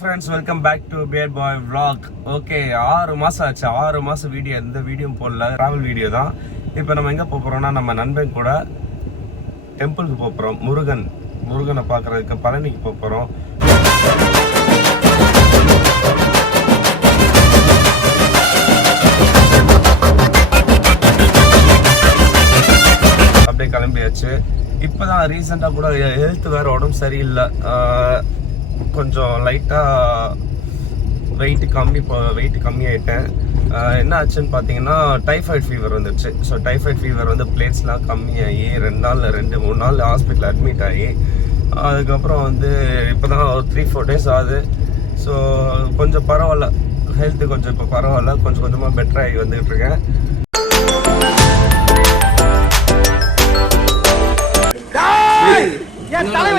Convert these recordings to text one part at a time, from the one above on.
Friends, welcome back to beer boy vlog. Okay, 6 மாதம் ஆச்சு. 6 மாதம் வீடியோ எந்த வீடியோ போடல. ட்ராவல் வீடியோ தான். இப்போ நம்ம எங்கே போகிறோம்னா, நம்ம நண்பன் கூட டெம்பிளுக்கு போகிறோம். முருகனை பார்க்குறதுக்கு பழனிக்கு போகிறோம். அப்படியே கிளம்பியாச்சு. இப்போ தான் ரீசெண்டாக கூட ஹெல்த் வேறு உடம்பு சரியில்லை. கொஞ்சம் லைட்டாக வெயிட் கம்மியாயிட்டேன். என்ன ஆச்சுன்னு பார்த்தீங்கன்னா, டைஃபாய்டு ஃபீவர் வந்துடுச்சு. ஸோ டைஃபாய்டு ஃபீவர் வந்து பிளேட்ஸ்லாம் கம்மியாகி 2-3 நாள் ஹாஸ்பிட்டல் அட்மிட் ஆகி, அதுக்கப்புறம் வந்து இப்போ தான் ஒரு 3-4 days ஆகுது. ஸோ கொஞ்சம் பரவாயில்ல, ஹெல்த்து கொஞ்சம் இப்போ பரவாயில்ல, கொஞ்சமாக பெட்டராகி வந்துகிட்டு இருக்கேன்.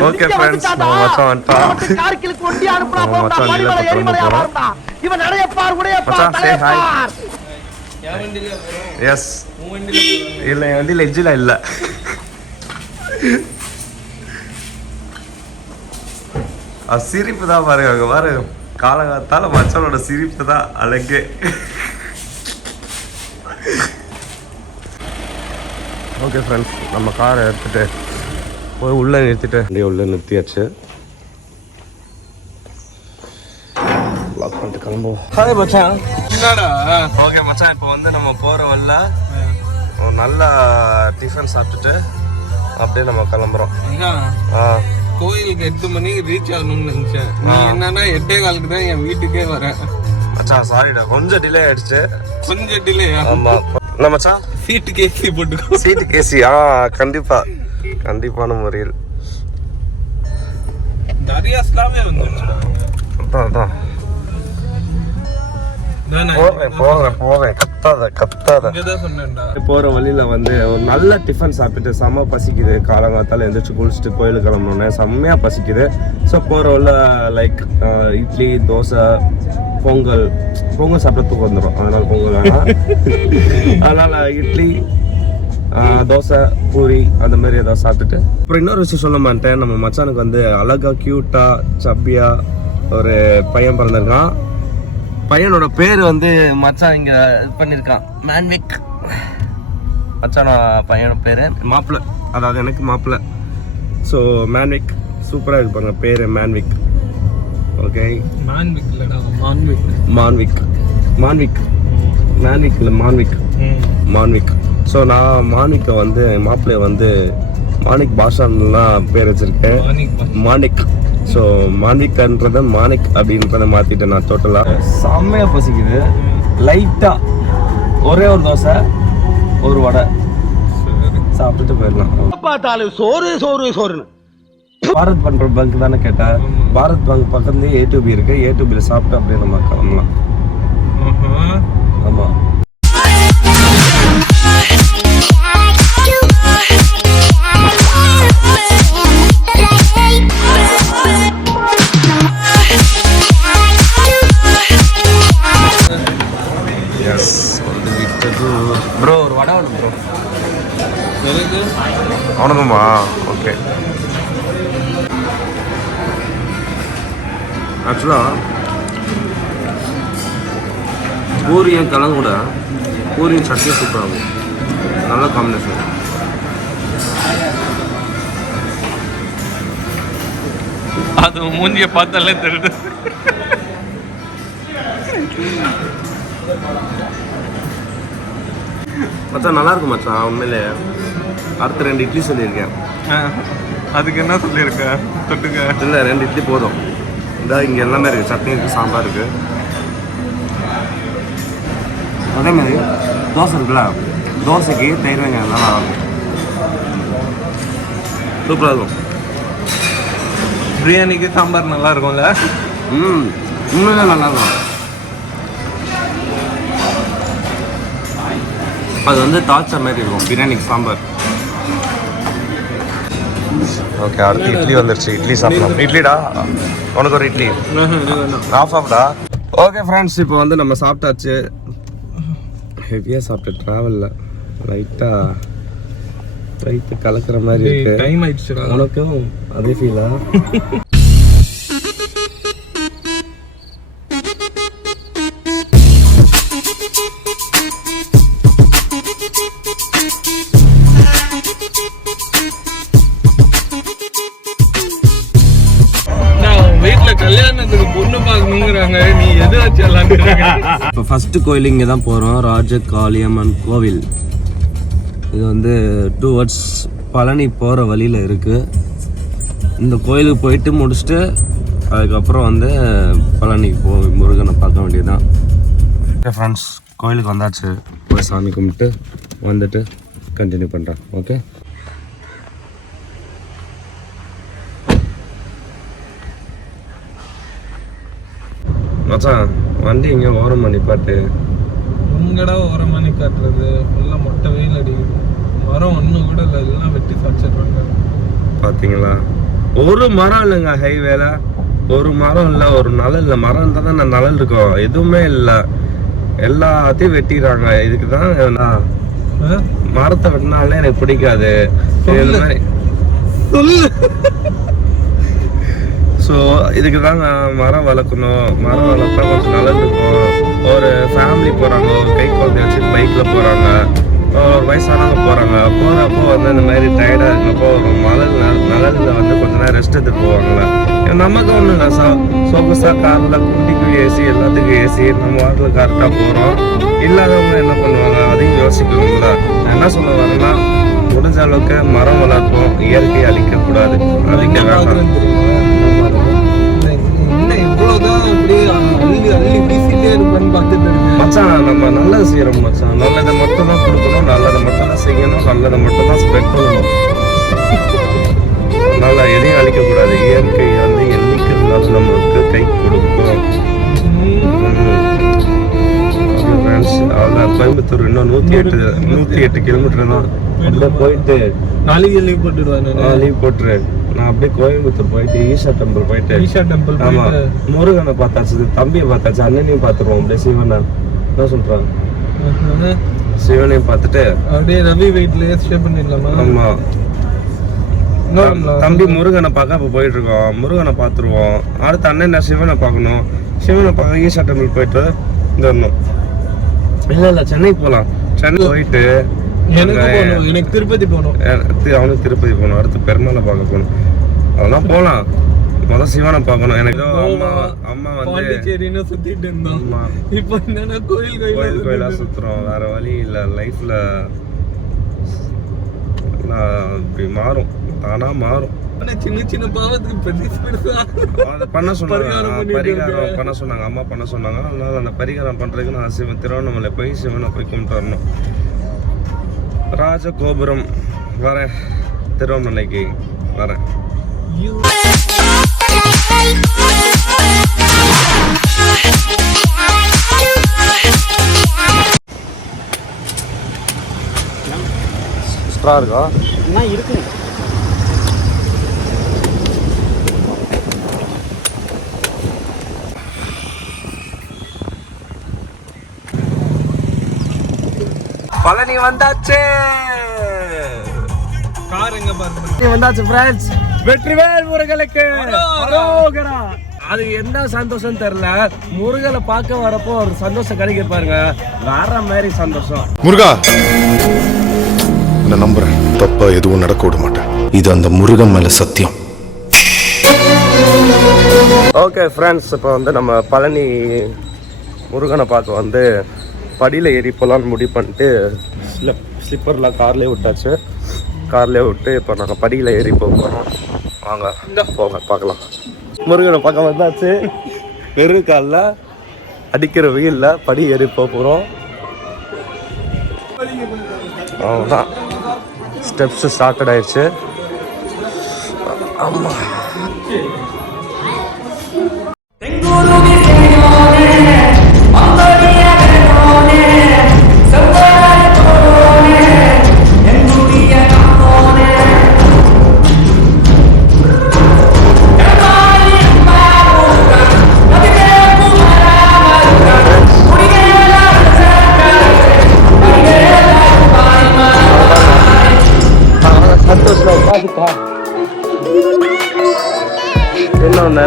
ஓகே ஃப்ரெண்ட்ஸ், மச்சான் வந்துட்டான். கார்கிலுக்கு ஒண்டி அனுப்புறா போடா, மணிமலை எரிமலை ஆவார்டா. இவன் நடைய பார், உடைய பார், தலை பார். யா வண்டில வரோம். எஸ், உன் வண்டில இல்ல, என் வண்டில எஜ்ஜில இல்ல. சிரிப்பு தான் பாருங்க, அங்க பாரு. காலகாத்தால மச்சானோட சிரிப்பு தான் அழகே. ஓகே ஃப்ரெண்ட்ஸ், நம்ம காரை எடுத்துட்டு போய் உள்ளே நிறுத்திட்டு அப்படியே உள்ளே நிறுத்தியாச்சு. லாக் பண்ணிட்டு கிளம்புவோம். ஹாய் மச்சான். என்னடா? ஓகே மச்சான், இப்போ வந்து நம்ம போகிற வழில ஒரு நல்ல டிஃபன் சாப்பிட்டுட்டு அப்படியே நம்ம கிளம்புறோம். கோயிலுக்கு 8 மணிக்கு ரீச் ஆகணும்னு நினைச்சேன். நீ என்னன்னா 8:15 தான் என் வீட்டுக்கே வரேன். மச்சான் சாரிடா, கொஞ்சம் டிலே ஆயிடுச்சு. கொஞ்சம் டிலே? ஆமா. என்ன மச்சான், சீட்டுக்கு ஏசி போட்டுக்கோ. சீட்டுக்கு ஏசி? கண்டிப்பான முறையில் நிறைய ஸ்லாமே வந்துருச்சு. அதான் போறேன் கத்தாத. போற வழியில வந்து ஒரு நல்ல டிஃபன் சாப்பிட்டு செம்ம பசிக்குது. காலங்காத்தால எந்திரிச்சு குளிச்சுட்டு கோயிலுக்கு கிளம்பணுன்னே செம்மையா பசிக்குது. ஸோ போற வழியில லைக் இட்லி, தோசை, பொங்கல் சாப்பிட்டு தூக்கம் வந்துடும். அதனால பொங்கல் வேணாம். அதனால இட்லி, தோசை, பூரி அந்த மாதிரி ஏதாவது சாப்பிட்டுட்டு அப்புறம் இன்னொரு விஷயம் சொல்ல மாட்டேன். நம்ம மச்சானுக்கு வந்து அழகா கியூட்டா சப்பியா ஒரு பையன் பிறந்திருக்கான். பையனோட பேர் வந்து மச்சான் இங்க இது பண்ணியிருக்கான், மேன்விக். மச்சான பையனோட பேரு மாப்பிள்ள, அதாவது எனக்கு மாப்பிள்ள. ஸோ மேன்விக் சூப்பராக இருப்பாங்க பேர், மேன்விக். ஓகே, மான்விக் இல்லை, மான்விக். ஸோ நான் மாணிக்கை வந்து மாப்பிள்ளைய வந்து மாணிக் பாஷான்லாம் பேர் வச்சிருக்கேன், மாணிக். ஸோ மாணிக்கன்றத மாணிக் அப்படின்றத மாற்றிட்டேன் நான் டோட்டலாக. செம்மையாக பசிக்குது. லைட்டாக ஒரே ஒரு தோசை, ஒரு வடை சாப்பிட்டுட்டு போயிடலாம். பார்த்தாலும் சோறு. பாரத் பண்ற பங்க் தானே கேட்டேன். பாரத் பங்க் பக்கத்துலேயே A2B இருக்கு. A2Bல சாப்பிட்டு அப்படியே நம்ம கிளம்பலாம். ஆமாம். ப்ரோ ஒரு வடை வேணும் ப்ரோ. அவனுக்குமா? ஓகே. ஆக்சுவலாக பூரியும் கிழங்கு கூட, பூரியும் சட்னியும் சூப்பராகும். நல்ல காம்பினேஷன். அது மூஞ்சியை பார்த்தாலே தெரியுது. மச்சான் நல்லா இருக்கும் மச்சான், உண்மையிலே. அடுத்த 2 இட்லி சொல்லியிருக்கேன். அதுக்கு என்ன சொல்லியிருக்க தொட்டுக்க? இல்லை, 2 இட்லி போதும். இதாக இங்கே எல்லாமே இருக்குது, சட்னி இருக்குது, சாம்பார் இருக்குது. அதேமாதிரி தோசை இருக்குல்ல, தோசைக்கு தயிர் வெங்காயம் நல்லா இருக்கும், சூப்பராக இருக்கும். பிரியாணிக்கு சாம்பார் நல்லா இருக்கும்ல? உண்மையிலே நல்லா இருக்கும். அது வந்து தாச்சா மாதிரி இருக்கும் பிரியாணிக்கு சாம்பார். ஓகே, அடுத்து இட்லி வந்துருச்சு. இட்லி சாப்பிடலாம். இட்லிடா, உனக்கு ஒரு இட்லி. ஆஃப்டா. ஓகே ஃப்ரெண்ட்ஸ், இப்போ வந்து நம்ம சாப்பிட்டாச்சு. ஹெவியாக சாப்பிட்டு ட்ராவலில் லைட்டாக லைட்டு கலக்கிற மாதிரி இருக்கு. டைம் ஆயிடுச்சு. உனக்கும் அதே ஃபீலா? பொண்ணு பார்க்கணுங்கிறாங்க, நீ எது வச்சலாம்? இப்போ ஃபஸ்ட்டு கோயில் இங்கே தான் போகிறோம், ராஜகாளியம்மன் கோவில். இது வந்து டுவர்ட்ஸ் பழனி போகிற வழியில் இருக்குது. இந்த கோயிலுக்கு போயிட்டு முடிச்சுட்டு அதுக்கப்புறம் வந்து பழனிக்கு போய் முருகனை பார்க்க வேண்டியதுதான். ஓகே ஃப்ரெண்ட்ஸ், கோயிலுக்கு வந்தாச்சு. போய் சாமி கும்பிட்டு வந்துட்டு கண்டினியூ பண்ணுறேன். ஓகே, மச்சான் வண்டி இங்கே ஓரம் பண்ணி பாட்டு. உங்கடா ஓரம் பண்ணி காட்டுறது? ஃபுல்லாக மொட்டை வெயில் அடிக்குது. மரம் ஒன்றும் கூட இல்லை, எல்லாம் வெட்டி சாச்சிடுறாங்க. பார்த்தீங்களா, ஒரு மரம் இல்லைங்க ஹைவேல, ஒரு மரம் இல்லை, ஒரு நலல் இல்லை. மரம் இருந்தால் தான் நலல் இருக்கும், எதுவுமே இல்லை, எல்லாத்தையும் வெட்டிடுறாங்க. இதுக்கு தான் நான் மரத்தை வெட்டினாலே எனக்கு பிடிக்காது. இந்த மாதிரி ஸோ இதுக்கு தான் நான் மரம் வளர்க்கணும். மரம் வளர்த்தா கொஞ்சம் நல்லது இருக்கும். ஒரு ஃபேமிலி போகிறாங்க, ஒரு கை குழந்தை வச்சுட்டு பைக்கில் போகிறாங்க, ஒரு வயசானவங்க போகிறாங்க. போகிறப்போ வந்து இந்த மாதிரி டயர்டாக இருக்கிறப்போ ஒரு நலலில் வந்து கொஞ்ச நேரம் ரெஸ்ட் எடுத்துட்டு போவாங்களே. நமக்கு ஒன்றும் இல்லை, சொகுசாக காரில் குண்டிக்கு ஏசி, எல்லாத்துக்கும் ஏசி, நம்ம வாட்டில் கரெக்டாக போகிறோம். இல்லாதவங்க என்ன பண்ணுவாங்க, அதையும் யோசிக்கணுங்களா. நான் என்ன சொல்ல வரேன்னா, முடிஞ்ச அளவுக்கு மரம் வளர்ப்போம், இயற்கையை அழிக்கக்கூடாது, அழிக்க வேண்டாம். மச்சான், நம்ம நல்லது செய்யறோம் மச்சான். நல்லதை மட்டும் தான் கொடுக்கணும், நல்லதை மட்டும் தான் செய்யணும், நல்லதை மட்டும் தான் ஸ்ப்ரெட் பண்ணணும். நல்லா எதையும் அழிக்கக்கூடாது. இயற்கை வந்து என்னைக்கு இருந்தாலும் நம்மளுக்கு கை கொடுக்கும். அவ்வளோ கோயம்புத்தூர் இன்னும் 108 கிலோமீட்டர் தான். அப்படியே போயிட்டு நாளைக்கு லீவ் போட்டுடுவேன். லீவ் போட்டுரு. நான் அப்படியே கோயம்புத்தூர் போயிட்டு ஈஷா டெம்பிள் ஆமா, முருகனை பார்த்தாச்சு, தம்பியை பார்த்தாச்சு, அண்ணனையும் பார்த்துருவோம். அப்படியே சிவனை என்ன சொல்றாங்க, சிவனையும் பார்த்துட்டு அப்படியே ரவி வெயிட்ல ஸ்டே பண்ணிடலாமா? ஆமா, தம்பி முருகனை பார்க்க இப்போ போயிட்டு இருக்கோம். முருகனை பார்த்துருவோம். அடுத்து அண்ணன் சிவனை பார்க்கணும். சிவனை பார்க்க ஈஷா டெம்பிள் போயிட்டு வரணும். இல்லை சென்னை போகலாம். சென்னை போயிட்டு எனக்கு திருப்பதி போகணும். அவனுக்கு திருப்பதி போகணும். அடுத்து பெருமாளை பார்க்க போகணும். அதெல்லாம் போகலாம். முதல் சிவனை பார்க்கணும். எனக்கு அம்மா வந்து பாண்டிச்சேரின்னு சுத்திட்டு இருந்தோம். இப்போ என்னன்னா கோயிலா சுத்துறோம். வேற வழி இல்லை. லைஃப்ல இப்படி மாறும், தானா மாறும். சின்ன சின்ன பாவத்துக்கு பண்ண சொன்னாங்க, பரிகாரம் பண்ண சொன்னாங்க, அம்மா பண்ண சொன்னாங்க. அதனால அந்த பரிகாரம் பண்றதுக்கு நான் திருவண்ணாமலை போய் சிவனை போய் கும்பிட்டு வரணும். ராஜகோபுரம் வரேன், திருவண்ணாமலைக்கு வரேன். ஸ்ட்ரா இருக்கா? இருக்கு. பழனி வந்தாச்சு. கார் எங்க பாருங்க வந்தாச்சு ஃப்ரெண்ட்ஸ். வெற்றிவேல் முருகனுக்கு அரோகரா. அது என்ன சந்தோஷம் தெரியல, முருகனை பார்க்க வரப்போ ஒரு சந்தோஷம் கிடைக்க பாருங்க, வேற மாதிரி சந்தோஷம். முருகா, நான் நம்புறேன், தப்பா எதுவும் நடக்க விட மாட்டேன். இது அந்த முருகன் மேல சத்தியம். ஓகே ஃப்ரெண்ட்ஸ், இப்போ வந்து நம்ம பழனி முருகனை பார்க்க வந்து படியில் ஏறி போகலான்னு முடிவு பண்ணிட்டு ஸ்லிப்பர்லாம் கார்லேயே விட்டாச்சு. கார்லேயே விட்டு இப்போ நாங்கள் படியில் ஏறி போகிறோம். வாங்க போக பார்க்கலாம். முருகனை பக்கம் வந்தாச்சு. வெறும் காலில் அடிக்கிற வெயிலில் படி ஏறி போகிறோம். அவ்வளோதான், ஸ்டெப்ஸு ஸ்டார்டட் ஆயிடுச்சு. ஆமாம்,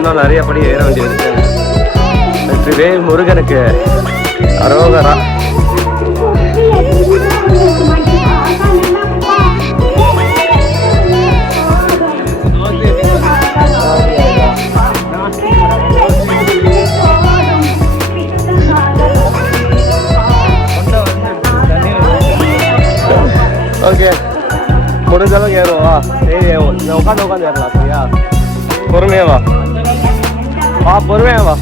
இன்னும் நிறைய படி ஏற வேண்டியது இருக்கு. வெற்றிவேல் முருகனுக்கு அரோகரா. முடிஞ்சாலும் ஏறுவோம் வா. சரி உட்காந்து ஏறலாம் சரியா? பொறுமையா வா வா, பொறுமையா வா.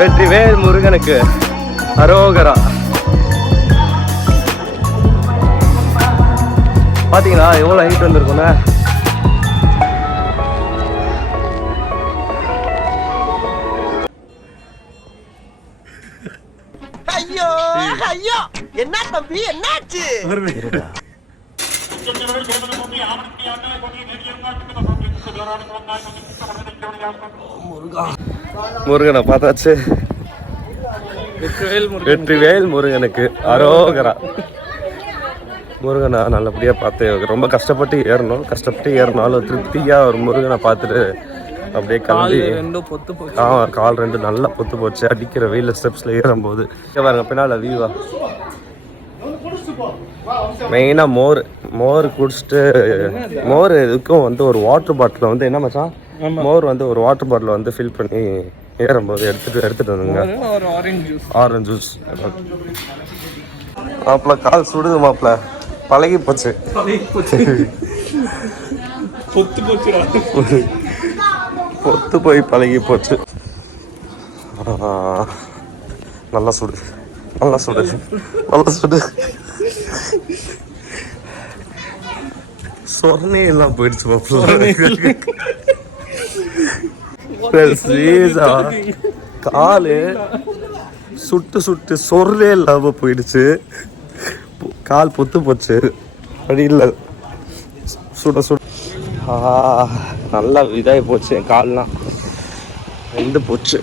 வெற்றிவேல் முருகனுக்கு அரோகரா. பாத்தீங்களா எவ்வளவு ஹைட் வந்திருக்கும்ல. ஐயோ ஐயோ, என்ன தம்பி என்னாச்சு? முருகனை பார்த்தாச்சு. வெற்றிவேல் முருகனுக்கு அரோகரா. முருகனை நல்லபடியா பார்த்து ரொம்ப கஷ்டப்பட்டு ஏறனாலும் திருப்தியா ஒரு முருகனை பார்த்துட்டு அப்படியே கிளம்பி. கால் ரெண்டு நல்லா பொத்து போச்சு. அடிக்கிற வெயில ஸ்டெப்ஸ்ல ஏறும்போது பாருங்க பின்னால வியூவா. மெயினா மோர் குடிச்சிட்டு மோர் இதுக்கும் வந்து ஒரு வாட்டர் பாட்டில் வந்து என்ன மச்சான், மோர் வந்து ஒரு வாட்டர் பாட்டில் வந்து ஃபில் பண்ணி ஏறும்போது எடுத்துட்டு வந்துங்க. Orange juice. மாப்பிள்ள கால் சுடுது மாப்பிள்ள, பழகி போச்சு. பொத்து போய் பழகி போச்சு. நல்லா சுடு, நல்லா சுடு, நல்லா சுடு. சொர்ணே எல்லாம் போயிடுச்சு மாப்பிள்ள. காலு சுட்டு சொர்ணே இல்லாம போயிடுச்சு. கால் பொத்து போச்சு. அப்படி இல்லை சுட நல்லா இதாகி போச்சு. என் கால்லாம் வெந்து போச்சு.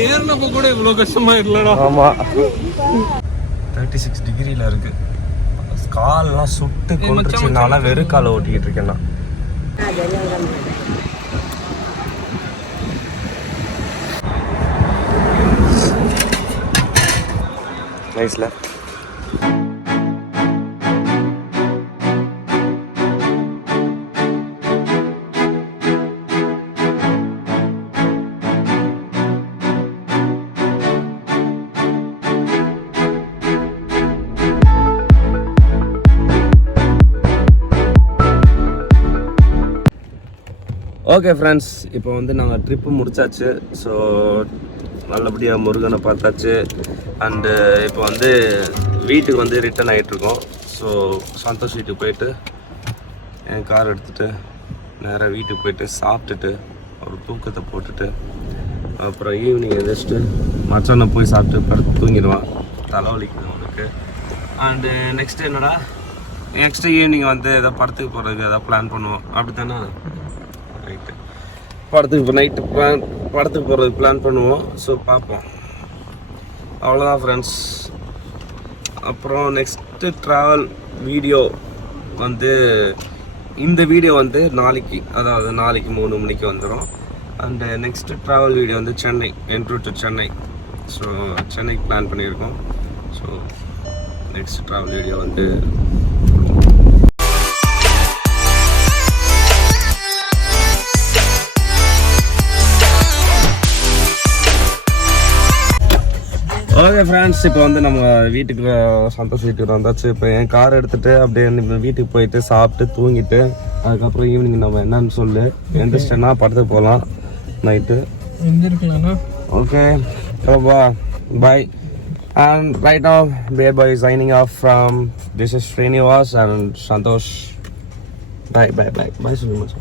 ஏறினப்ப கூட இவ்வளவு கஷ்டமா இல்லடா. ஆமா 36 டிகிரில இருக்கு. கால்லாம் சுட்டு கொண்டுச்சுனால வெறும் காலை ஓட்டிக்கிட்டு இருக்கேன் நான். நைஸ்ல. ஓகே ஃப்ரெண்ட்ஸ், இப்போ வந்து நாங்கள் ட்ரிப்பு முடிச்சாச்சு. ஸோ நல்லபடியாக முருகனை பார்த்தாச்சு. அண்டு இப்போ வந்து வீட்டுக்கு வந்து ரிட்டர்ன் ஆகிட்ருக்கோம். ஸோ சந்தோஷ் வீட்டுக்கு போயிட்டு என் கார் எடுத்துகிட்டு நேராக வீட்டுக்கு போயிட்டு சாப்பிட்டுட்டு ஒரு தூக்கத்தை போட்டுட்டு அப்புறம் ஈவினிங் எதிர்ச்சிட்டு மச்சானை போய் சாப்பிட்டு படுத்து தூங்கிடுவான். தலைவலிக்குது அவனுக்கு. அண்டு நெக்ஸ்ட்டு என்னடா, நெக்ஸ்ட்டு ஈவினிங் வந்து எதோ படத்துக்கு போகிறதுக்கு எதாவது பிளான் பண்ணுவோம். அப்படி தானே? ரைட்டு, படத்துக்கு போகிறதுக்கு பிளான் பண்ணுவோம். ஸோ பார்ப்போம். அவ்வளோதான் ஃப்ரெண்ட்ஸ். அப்புறம் நெக்ஸ்ட்டு ட்ராவல் வீடியோ வந்து இந்த வீடியோ வந்து நாளைக்கு 3 மணிக்கு வந்துடும். அண்டு நெக்ஸ்ட்டு ட்ராவல் வீடியோ வந்து Chennai, entry to Chennai. So சென்னைக்கு பிளான் பண்ணியிருக்கோம். ஸோ நெக்ஸ்ட் ட்ராவல் வீடியோ வந்து ஓகே ஃப்ரெண்ட்ஸ், இப்போ வந்து நம்ம வீட்டுக்கு சந்தோஷ் வீட்டுக்கு வந்தாச்சு. இப்போ என் கார் எடுத்துகிட்டு அப்படியே வீட்டுக்கு போயிட்டு சாப்பிட்டு தூங்கிட்டு அதுக்கப்புறம் ஈவினிங் நம்ம என்னன்னு சொல்லு எந்திரிச்சிட்டேன்னா படத்துக்கு போகலாம் night. Okay bye. And right now, Beba is signing off from this is Srinivas and Santosh. Bye. Bye so much.